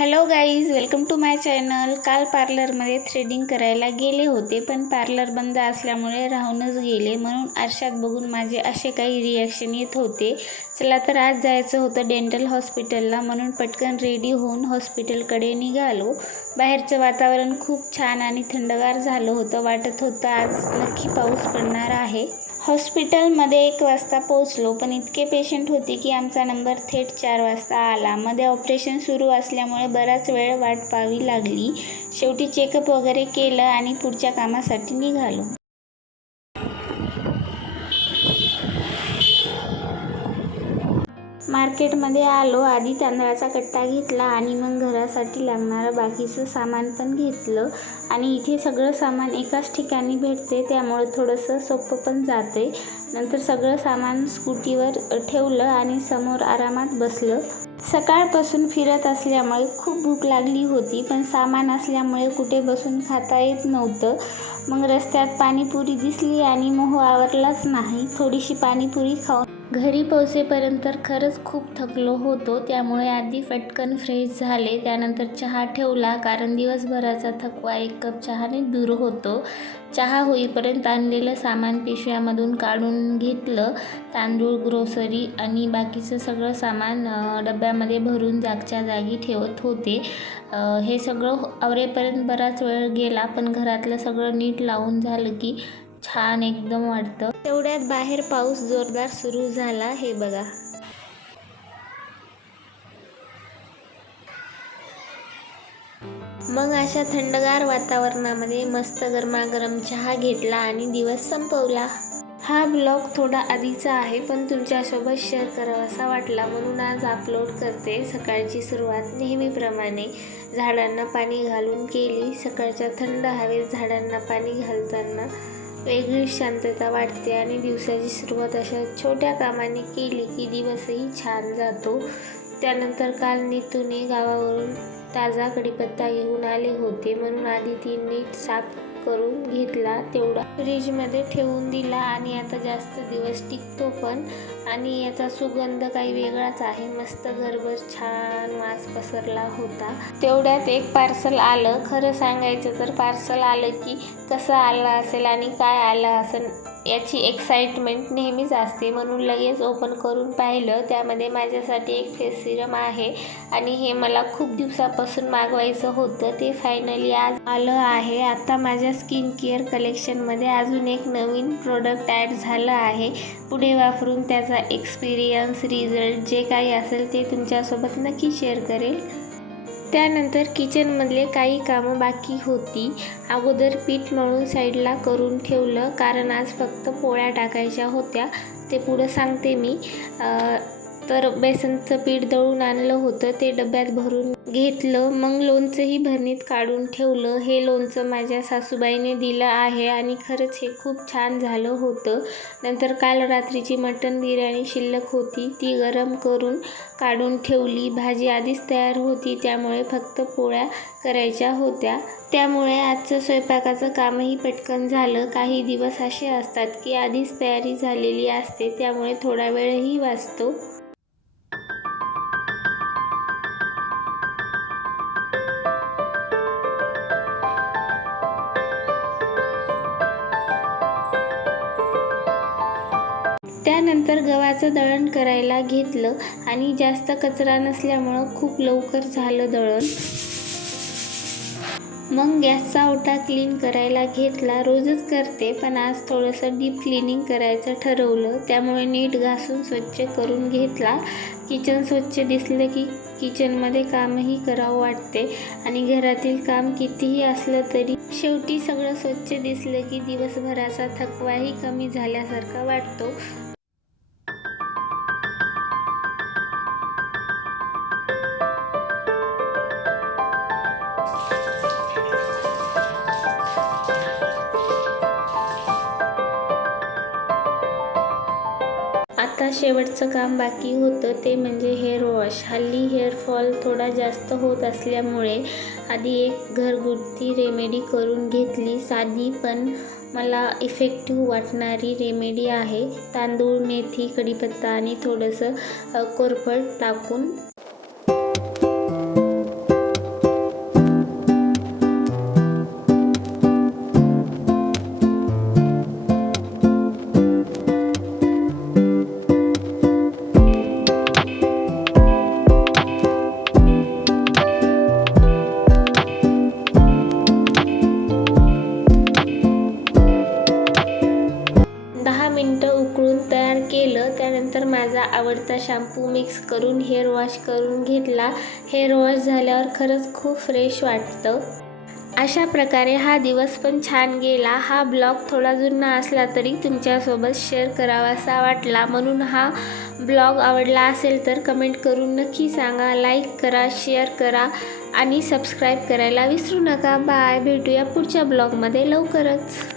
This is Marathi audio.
Hello guys, welcome to my channel. काल पार्लरमध्ये थ्रेडिंग करायला गेले होते, पण पार्लर बंद असल्यामुळे राहूनच गेले. म्हणून आरशात बघून माझे असे काही रिॲक्शन येत होते. चला तर आज जायचं होतं डेंटल हॉस्पिटलला, म्हणून पटकन रेडी होऊन हॉस्पिटलकडे निघालो. बाहेरचं वातावरण खूप छान आणि थंडगार झालं होतं. वाटत होतं आज नक्की पाऊस पडणार आहे. हॉस्पिटलमध्ये 1 वाजता पोहोचलो, पण इतके पेशंट होते की आमचा नंबर थेट 4 वाजता आला. मध्ये ऑपरेशन सुरू असल्यामुळे बराच वेळ वाट पाहावी लागली. शेवटी चेकअप वगैरे केलं आणि पुढच्या कामासाठी निघालो. मार्केटमध्ये आलो. आधी तांदळाचा कट्टा घेतला आणि मग घरासाठी लागणारं बाकीचं सामान पण घेतलं. आणि इथे सगळं सामान एकाच ठिकाणी भेटते, त्यामुळे थोडंसं सोपं पण जाते. नंतर सगळं सामान स्कूटीवर ठेवलं आणि समोर आरामात बसलं. सकाळपासून फिरत असल्यामुळे खूप भूक लागली होती, पण सामान असल्यामुळे कुठे बसून खाता येत नव्हतं. मग रस्त्यात पाणीपुरी दिसली आणि मोह आवरलाच नाही. थोडीशी पाणीपुरी खाऊन घरी पोहोचेपर्यंत खरंच खूप थकलो होतो, त्यामुळे आधी पटकन फ्रेश झाले. त्यानंतर चहा ठेवला, कारण दिवसभराचा थकवा 1 कप चहाने दूर होतो. चहा होईपर्यंत आणलेलं सामान पिशव्यामधून काढून घेतलं. तांदूळ, ग्रोसरी आणि बाकीचं सगळं सामान डब्यामध्ये भरून जागच्या जागी ठेवत होते. हे सगळं आवरेपर्यंत बराच वेळ गेला, पण घरातलं सगळं नीट लावून झालं की छान एकदम वाटतं. तेवढ्यात बाहेर पाऊस जोरदार सुरू झाला. हे बघा. मग अशा थंडगार वातावरणामध्ये मस्त गरमागरम चहा घेतला आणि दिवस संपवला. हा ब्लॉग थोडा आधीचा आहे, पण तुमच्यासोबत शेअर करावासा वाटला म्हणून आज अपलोड करते. सकाळची सुरुवात नेहमीप्रमाणे झाडांना पाणी घालून केली. सकाळच्या थंड हवेत झाडांना पाणी घालताना वेगळीच शांतता वाटते आणि दिवसाची सुरुवात अशा छोट्या कामाने केली की दिवसही छान जातो. त्यानंतर काल नीतूने गावावरून ताजा कढीपत्ता घेऊन आले होते, म्हणून आधी ती नीट साफ करून घेतला. तेवढा फ्रीजमध्ये ठेवून दिला आणि आता जास्त दिवस टिकतो पण. आणि याचा सुगंध काही वेगळाच आहे. मस्त घरभर छान वास पसरला होता. तेवढ्यात एक पार्सल आलं. खरं सांगायचं तर पार्सल आलं की कसं आलं असेल आणि काय आलं असेल याची एक्साइटमेंट नेहमीच असते, म्हणून लगेच ओपन करून पाहिलं. त्यामध्ये माझ्यासाठी एक फेस सिरम आहे आणि हे मला खूप दिवसापासून मागवायचं होतं. ते फायनली आज आलं आहे. आता माझ्या स्किन केअर कलेक्शनमध्ये अजून एक नवीन प्रोडक्ट ॲड झालं आहे. पुढे वापरून त्याचा एक्सपिरियन्स, रिझल्ट जे काही असेल ते तुमच्यासोबत नक्की शेअर करेल. त्यानंतर किचनमधले काही कामं बाकी होती. अगोदर पीठ मळून साईडला करून ठेवलं, कारण आज फक्त पोळ्या टाकायच्या होत्या. ते पुढं सांगते मी. तर बेसनचं पीठ दळून आणलं होतं, ते डब्यात भरून घेतलं. मग लोणचंही भरणीत काढून ठेवलं. हे लोणचं माझ्या सासूबाईने दिलं आहे आणि खरंच हे खूप छान झालं होतं. नंतर काल रात्रीची मटण बिर्याणी शिल्लक होती, ती गरम करून काढून ठेवली. भाजी आधीच तयार होती, त्यामुळे फक्त पोळ्या करायच्या होत्या. त्यामुळे आजचं स्वयंपाकाचं कामही पटकन झालं. काही दिवस असे असतात की आधीच तयारी झालेली असते, त्यामुळे थोडा वेळही वाचतो. त्यानंतर गव्हाचं दळण करायला घेतलं आणि जास्त कचरा नसल्यामुळं खूप लवकर झालं दळण. मग गॅसचा ओटा क्लीन करायला घेतला. रोजच करते, पण आज थोडंसं डीप क्लिनिंग करायचं ठरवलं, त्यामुळे नीट घासून स्वच्छ करून घेतला. किचन स्वच्छ दिसलं की किचनमध्ये कामही करावं वाटते आणि घरातील काम कितीही असलं तरी शेवटी सगळं स्वच्छ दिसलं की दिवसभराचा थकवाही कमी झाल्यासारखा वाटतो. आता शेवटचं काम बाकी होतं, ते म्हणजे हेअर वॉश. हल्ली हेअरफॉल थोडा जास्त होत असल्यामुळे आधी एक घरगुती रेमेडी करून घेतली. साधी पण मला इफेक्टिव्ह वाटणारी रेमेडी आहे. तांदूळ, मेथी, कढीपत्ता आणि थोडंसं कोरफड टाकून माझा आवडता शॅम्पू मिक्स करून हेअर वॉश करून घेतला. हेअर वॉश झाल्यावर खरंच खूप फ्रेश वाटतं. अशा प्रकारे हा दिवस पण छान गेला. हा ब्लॉग थोडा जुना असला तरी तुमच्यासोबत शेअर करावासा वाटला, म्हणून हा ब्लॉग आवडला असेल तर कमेंट करून नक्की सांगा. लाईक करा, शेअर करा आणि सबस्क्राईब करायला विसरू नका. बाय. भेटूया पुढच्या ब्लॉगमध्ये लवकरच.